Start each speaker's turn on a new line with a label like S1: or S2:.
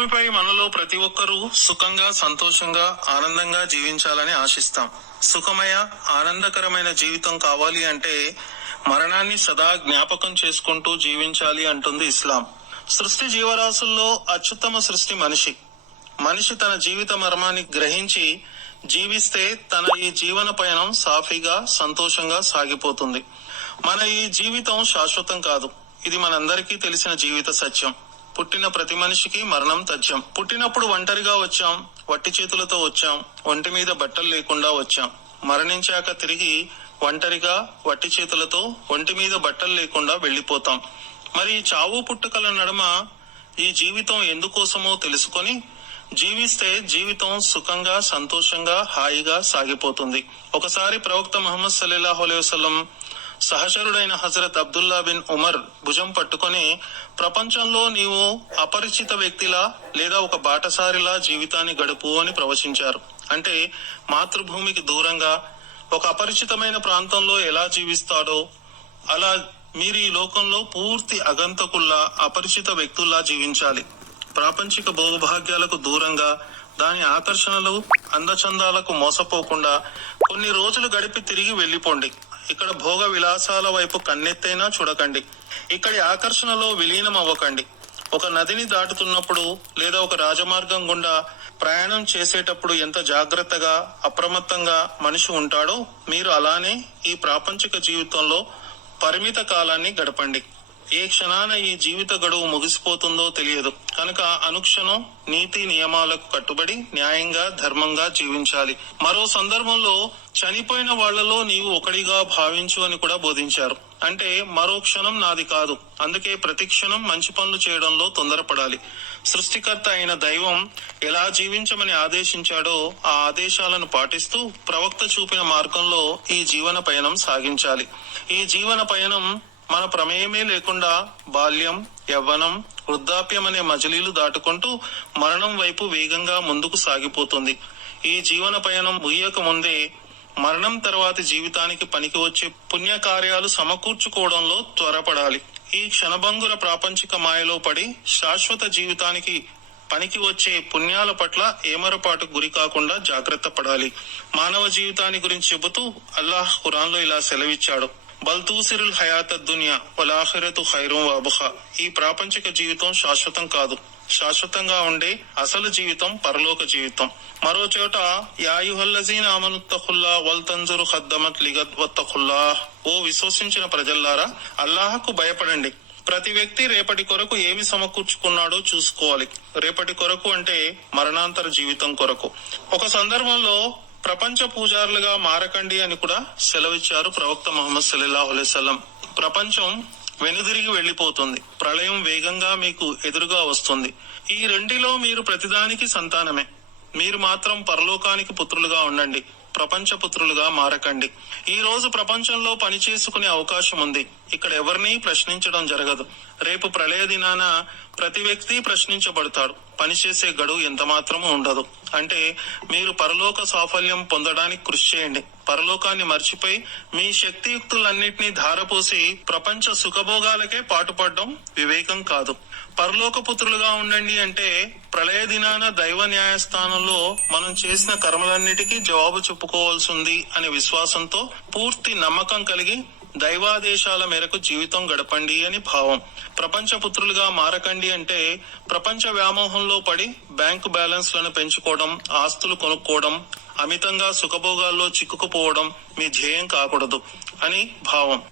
S1: భూమిపై మనలో ప్రతి ఒక్కరూ సుఖంగా సంతోషంగా ఆనందంగా జీవించాలని ఆశిస్తాం. సుఖమయ ఆనందకరమైన జీవితం కావాలి అంటే మరణాన్ని సదా జ్ఞాపకం చేసుకుంటూ జీవించాలి అంటుంది ఇస్లాం. సృష్టి జీవరాశుల్లో అత్యుత్తమ సృష్టి మనిషి. మనిషి తన జీవిత మర్మాన్ని గ్రహించి జీవిస్తే తన ఈ జీవన పయనం సాఫీగా సంతోషంగా సాగిపోతుంది. మన ఈ జీవితం శాశ్వతం కాదు. ఇది మనందరికీ తెలిసిన జీవిత సత్యం. పుట్టిన ప్రతి మనిషికి మరణం తథ్యం. పుట్టినప్పుడు ఒంటరిగా వచ్చాం వట్టి చేతులతో వచ్చాం ఒంటి మీద బట్టలు లేకుండా వచ్చాం. మరణించాక తిరిగి ఒంటరిగా వట్టి చేతులతో ఒంటి మీద బట్టలు లేకుండా వెళ్ళిపోతాం మరి చావు పుట్టుకల నడుమ ఈ జీవితం ఎందుకోసమో తెలుసుకొని జీవిస్తే జీవితం సుఖంగా సంతోషంగా హాయిగా సాగిపోతుంది. ఒకసారి ప్రవక్త మహమ్మద్ సల్లాహు అలైవసం సహచరుడైన హజరత్ అబ్దుల్లా బిన్ ఉమర్ భుజం పట్టుకొని ప్రపంచంలో నీవు అపరిచిత వ్యక్తిలా లేదా ఒక బాటసారిలా జీవితాన్ని గడుపు అని ప్రవచించారు. అంటే మాతృభూమికి దూరంగా ఒక అపరిచితమైన ప్రాంతంలో ఎలా జీవిస్తాడో అలా మీరు ఈ లోకంలో పూర్తి అగంతకుల్లా అపరిచిత వ్యక్తుల్లా జీవించాలి. ప్రాపంచిక భోగభాగ్యాలకు దూరంగా దాని ఆకర్షణలు అందచందాలకు మోసపోకుండా కొన్ని రోజులు గడిపి తిరిగి వెళ్ళిపోండి. ఇక్కడ భోగ విలాసాల వైపు కన్నెత్తైనా చూడకండి. ఇక్కడి ఆకర్షణలో విలీనం అవ్వకండి ఒక నదిని దాటుతున్నప్పుడు లేదా ఒక రాజమార్గం గుండా ప్రయాణం చేసేటప్పుడు ఎంత జాగ్రత్తగా అప్రమత్తంగా మనిషి ఉంటాడో మీరు అలానే ఈ ప్రాపంచిక జీవితంలో పరిమిత కాలాన్ని గడపండి. ఏ క్షణాన ఈ జీవిత గడువు ముగిసిపోతుందో తెలియదు. కనుక అనుక్షణం నీతి నియమాలకు కట్టుబడి న్యాయంగా ధర్మంగా జీవించాలి. మరో సందర్భంలో చనిపోయిన వాళ్ళలో నీవు ఒకడిగా భావించు అని కూడా బోధించారు. అంటే మరో క్షణం నాది కాదు. అందుకే ప్రతి క్షణం మంచి పనులు చేయడంలో తొందరపడాలి. సృష్టికర్త అయిన దైవం ఎలా జీవించమని ఆదేశించాడో ఆ ఆదేశాలను పాటిస్తూ ప్రవక్త చూపిన మార్గంలో ఈ జీవన పయనం సాగించాలి. ఈ జీవన పయనం మన ప్రమేయమే లేకుండా బాల్యం యవ్వనం వృద్ధాప్యం అనే మజిలీలు దాటుకుంటూ మరణం వైపు వేగంగా ముందుకు సాగిపోతుంది. ఈ జీవన పయనం ముగియక ముందే మరణం తర్వాతి జీవితానికి పనికి వచ్చే పుణ్యకార్యాలు సమకూర్చుకోవడంలో త్వరపడాలి. ఈ క్షణభంగుర ప్రాపంచిక మాయలో పడి శాశ్వత జీవితానికి పనికి వచ్చే పుణ్యాల పట్ల ఏమరపాటు గురి కాకుండా జాగ్రత్త పడాలి. మానవ జీవితాన్ని గురించి చెబుతూ అల్లాహ్ ఖురాన్లో ఇలా సెలవిచ్చాడు. బల్తూసిరుల్ హయాత దునియా వలాఖిరతు ఖైరం వాబుహ ఈ ప్రాపంచిక జీవితం శాశ్వతం కాదు. శాశ్వతంగా ఉండే అసలు జీవితం పరలోక జీవితం. మరో చోట యాయుహల్లజీన్ ఆమనుత్తఖుల్లా వల్తంజురు ఖద్దమత్ లిగద్ ఓ విశ్వసించిన ప్రజల్లారా అల్లాహకు భయపడండి. ప్రతి వ్యక్తి రేపటి కొరకు ఏమి సమకూర్చుకున్నాడో చూసుకోవాలి. రేపటి కొరకు అంటే మరణాంతర జీవితం కొరకు. ఒక సందర్భంలో ప్రపంచ పూజారులుగా మారకండి అని కూడా సెలవిచ్చారు ప్రవక్త మొహమ్మద్ సల్లాహు అలైవల్లం ప్రపంచం వెనుదిరిగి వెళ్ళిపోతుంది ప్రళయం వేగంగా మీకు ఎదురుగా వస్తుంది. ఈ రెండిలో మీరు ప్రతిదానికి సంతానమే. మీరు మాత్రం పరలోకానికి పుత్రులుగా ఉండండి. ప్రపంచ పుత్రులుగా మారకండి. ఈ రోజు ప్రపంచంలో పని చేసుకునే అవకాశం ఉంది. ఇక్కడ ఎవరిని ప్రశ్నించడం జరగదు. రేపు ప్రళయ దినాన ప్రతి వ్యక్తి ప్రశ్నించబడతాడు. పనిచేసే గడువు ఎంత మాత్రము ఉండదు. అంటే మీరు పరలోక సాఫల్యం పొందడానికి కృషి చేయండి. పరలోకాన్ని మర్చిపోయి మీ శక్తియుక్తులన్నింటినీ ధారపోసి ప్రపంచ సుఖభోగాలకే పాటుపడడం వివేకం కాదు. పరలోక పుత్రులుగా ఉండండి అంటే ప్రళయ దినాన దైవ న్యాయస్థానంలో మనం చేసిన కర్మలన్నిటికీ జవాబు చెప్పుకోవాల్సింది అనే విశ్వాసంతో పూర్తి నమ్మకం కలిగి దైవాదేశాల మేరకు జీవితం గడపండి అని భావం. ప్రపంచ పుత్రులుగా మారకండి అంటే ప్రపంచ వ్యామోహంలో పడి బ్యాంకు బ్యాలెన్స్లను పెంచుకోవడం ఆస్తులు కొనుక్కోవడం అమితంగా సుఖభోగాల్లో చిక్కుకుపోవడం మీ ధ్యేయం కాకూడదు అని భావం.